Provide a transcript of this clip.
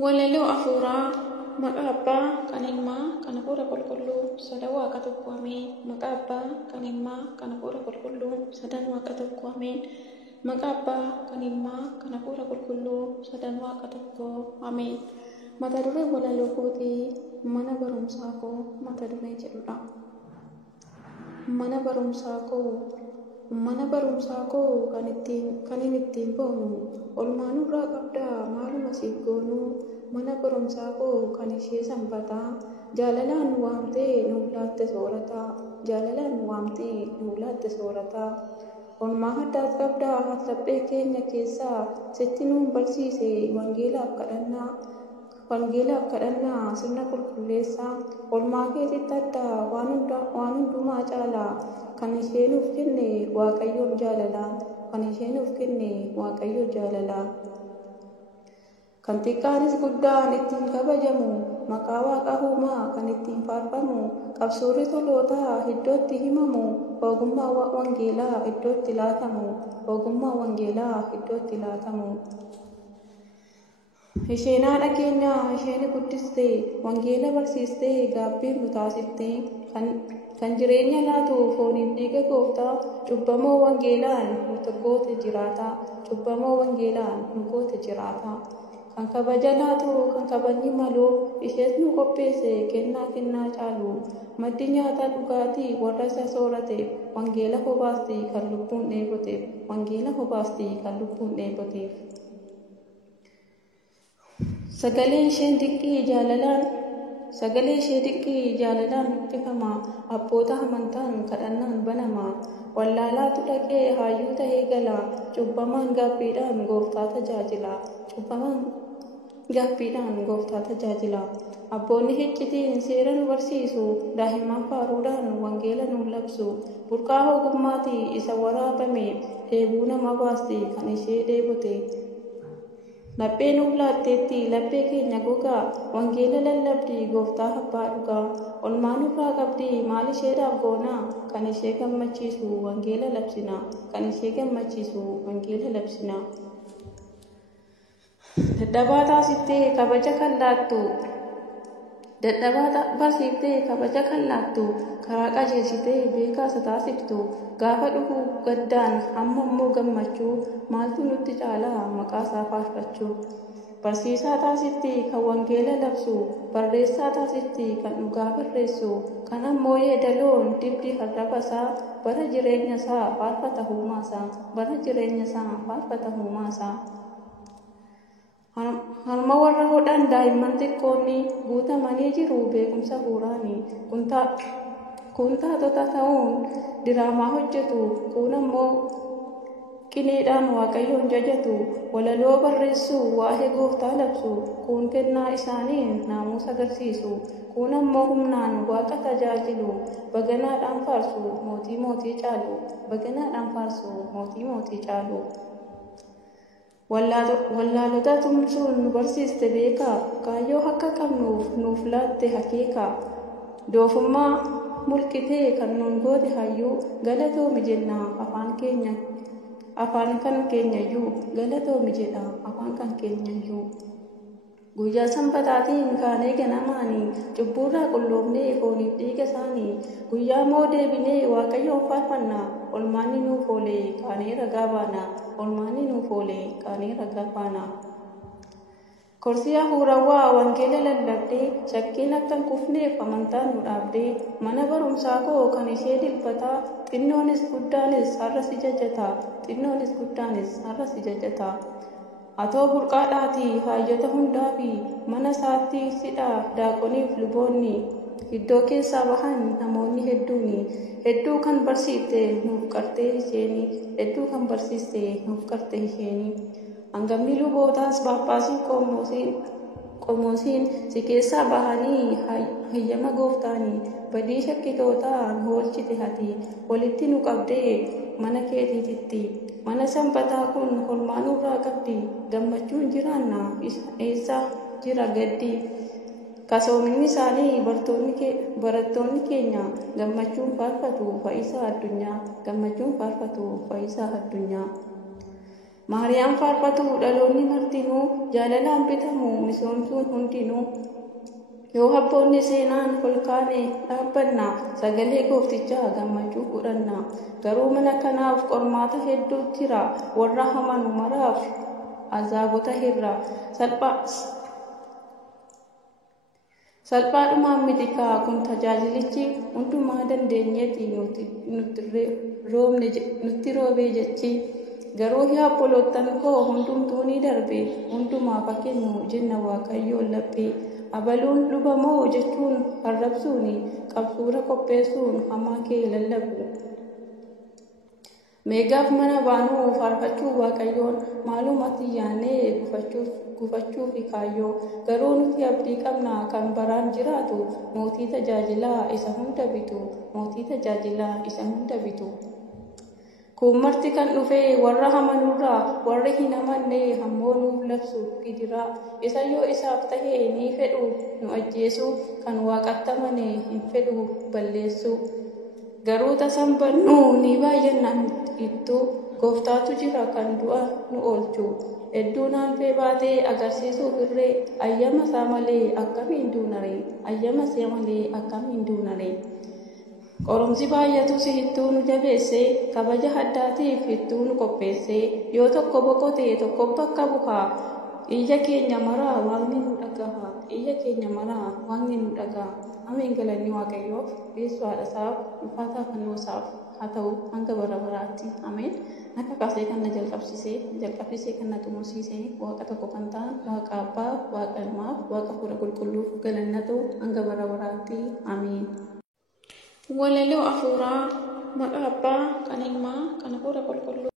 Walaloo afuuraa maqaa abbaa kan ilmaa kan hafuura qulqulluu sadan waaqa tokko ameen. Maqaa abbaa kan ilmaa kan hafuura qulqulluu sadan waaqa tokko ameen. Maqaa abbaa kan ilmaa kan hafuura qulqulluu sadan waaqa tokko ameen. Mata duree walaloo kootii mana barumsaa koo mata duree jedhudha. Mana barumsaa koo kan inni ittiin boonu olmaanurraa qabdaa maaluma siif goonu. Mana barumsaa koo kan ishee sanbataa jaalalaan waamtee nuuf laatte soorata. Jaalalaan waamtee nuuf laatte soorata. Olmaa addaas qabdaa hasaphee keenya keessaa sitti nuun barsiise wangeelaaf kadhannaa sirna qulqulleessaa. Olmaa keetitti addaa waan hundumaa caalaa kan ishee nuuf kenne Waaqayyoon jaalalaa. Kan ishee nuuf kenne Waaqayyo jaalalaa. Kan xiqqaanis guddaan ittiin kabajamu maqaa waaqa uumaa kan ittiin faarfamu qabsoorri tolootaa iddootti himamu ogummaa wangeelaa iddootti laatamu. Ogummaa wangeelaa iddootti laatamu. Isheen haadha keenya isheen guddiste wangeela barsiiste gaabbiin nu taasifte kan jireenya laatu fooniif dhiiga gooftaa cubbamoo wangeelaan nu goote jiraata. Cubbamoo wangeelaan nu goote jiraata. Kan kabaja laatu kan kabajni malu ishees nu qopheesse kennaa caalu. Maddi nyaata dhugaatii warra isa soorateef wangeela hobaasti kan lubbuun dheeboteef. Wangeela hobaasti kan lubbuun dheeboteef. Sagalee ishee diqqii jaalalaan dubbifama. Abboota amantaan kadhannaan banama. Wallaalaatu dhaqee hayyuu ta'ee gala. Cubbamaan gaabbiidhaan gooftaa tajaajila. Abboonni icciitiin seera nu barsiisu. Daa'imman faaruudhaan wangeela nu labsu. Burqaa ogummaatii isa waraabame dheebuu nama baasti kan ishee dheebote. Laphee nuuf laatteetti laphee keenya gogaa wangeela lallabdii gooftaa abbaa dhugaa. Olmaa nurraa qabdii maal isheedhaaf goonaa kan ishee gammachiisu wangeela labsina. Kan ishee gammachiisu wangeela labsina. Dadhabaa taasiftee kabaja kan laattu karaa qajeelchitee beekaasa taasiftu. Gaafa dhufu gaddaan amma immoo gammachuu maaltu nutti caalaa maqaasaa faarfachuu. Barsiisaa taasifti kan wangeela labsu barreessaa taasifti kan dhugaa barreessu kan ammoo yeedaloon dibdi harrabasaa bara jireenya isaa faarfata huumaasaa. Harma warra hodhan daa'imman xiqqoonni guutamanii jiru beekumsa bu'uuraani. Kun taatota ta'uun diraamaa hojjetu. Kun ammoo qileedhaan Waaqayyoon jajatu. Walaloo barreessu waa'ee gooftaa labsu. Kun kennaa isaanii naamusa agarsiisu. Kun ammoo humnaan waaqa tajaajilu. Baganaadhaan faarsu mootii caalu. Wallaalota tumsuun nu barsiiste beekaa. Kaayyoo akka qabnuuf nuuf laatte akeeka. Doofummaa mulqitee kan nuun goote hayyuu galatoomi jenna afaan kan keenyayyuu. Galatoomi jedha afaan kan keenyayyuu. Guyyaa sanbataatiin kaanee ganamaanii cubburraa qulloofnee fooniif dhiiga isaanii. Guyyaa moo deebinee Waaqayyoon faarfanna. Olmaanni nuuf oolee kaanee ragaa baana. Korsii hafuurawaa wangeela lallabdee shakkiin akka hin kufneef amantaan nu dhaabdee. Mana barumsaa koo kan ishee dilbataa xinnoonis guddaanis har'a si jajata. Atoo burqaadhaatii haayyota hundaa fi mana isaatti sidhaa daaqoniif luboonni iddoo keessaa bahan namoonni hedduu kan barsiifte nuuf qartee isheenii. Hangafni lubootaas Phaaphaasiin qomoosiin si keessaa bahanii hayyama gooftaanii. Badii shakkitootaa nu oolchite ati walitti nu qabdee mana keetiitti. Mana sanbataa kun olmaa nurraa qabdi gammachuun jiraanna eessa jira gaddi. Kasoominni isaanii barattoonni keenya gammachuun faarfatu fayyisaa addunyaa. Maariyaam faarfatu dhaloonni martinuu jaalalaan bitamu misoomsuun hundinuu. Yoo habboonni seenaan kolkaane dhaabbanna sagalee gooftichaa gammachuu fudhanna. Garuu mana kanaaf qormaata hedduu jira warra hamanu maraaf azaabota hirra salphaadhumaan mitikaa kun tajaajilichi hundumaa dandeenyeeti nutti roobee jechi. Garuu yaa obboloottan koo hundumtuu ni darbe hundumaaf kennu jenna Waaqayyoon laphee. Abaluun lubamoo jechuun arrabsuuni qabsuura qopheessuun hamaa kee lallabu. Meegaaf mana baanuu faarfachuu Waaqayyoon maalumatti yaannee gufachuuf kaayyoo. Garuu nuti abdii qabna kan baraan jiraatu mootii tajaajilaa isa hunda bitu mootii tajaajilaa isa hunda bitu. Kun marti kan dhufee warra hamanurraa warri hin amanne hammoo nuuf labsu gidiraa. Isa yoo isaaf tahee ni fedhu nu ajjeesu kan Waaqatti amane hin fedhu balleessu. Garuu tasan bannu ni baay'anna ittuu gooftaatu jira kan du'a nu oolchu. Hedduu naanfee baatee agarsiisuuf irree ayyama isaa malee akkamiin duunaree ayyama isaa malee akkamiin duunaree. Qorumsi baay'atus hittuu nu jabeessee kabaja addaatiif hittuu nu qopheessee yoo tokko boqote tokko bakka bu'aa. Iyya keenya maraa Waaqni nu dhaga'a iyya keenya maraa Waaqni nu dhaga'a. Ameen galanni Waaqayyoof Yesuus haadhasaaf ulfaataa fannoosaaf haa ta'u hanga bara baraatti. Ameen. Akka kaasee kan na jalqabsiisee kan na xumursiisee Waaqa tokko kan ta'an Waaqa Abbaa Waaqa Ilmaa Waaqa Hafuura Qulqulluuf galanna ta'u hanga bara baraatti. Ameen. Walaloo Hafuuraa maqaa Abbaa kan Ilmaa kan Hafuura Qulqulluu.